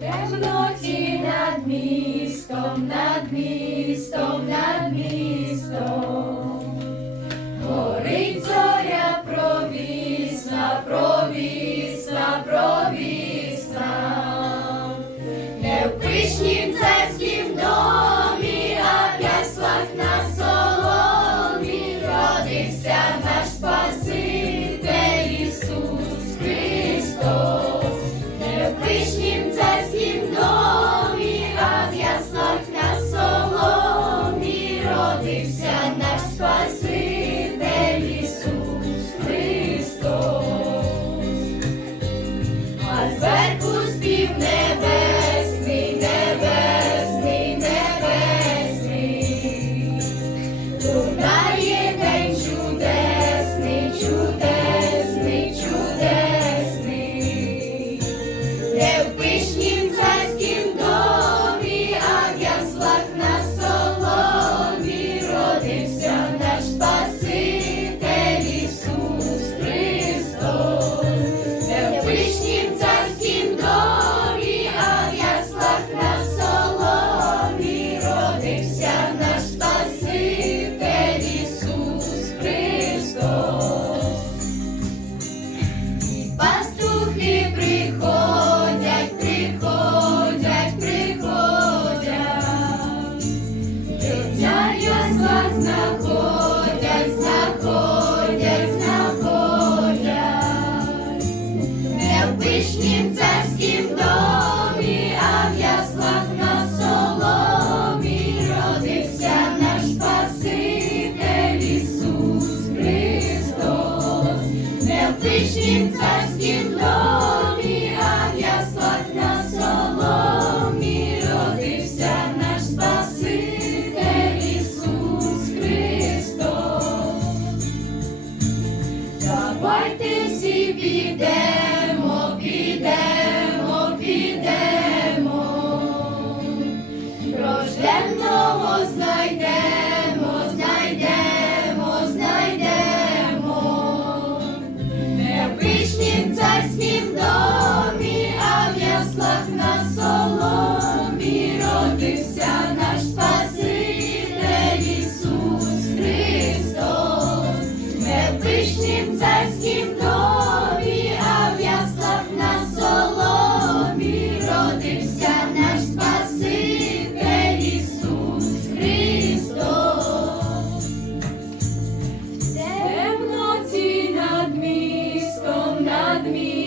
темноті над містом, над містом, над містом. Горить зоря провісна, провісна, зверху спів небесний, небесний, небесний, лунає день чудесний, чудесний, чудесний, не в пишнім царськім а в яслах на соломі родився наш Спаситель Ісус Христос. Не моїм царськім домі, а я на соломі, родився наш Спаситель Ісус Христос. Давайте всі підемо. Він царськім а в на соломі родився наш Спаситель Ісус Христос. В над містом, над містом.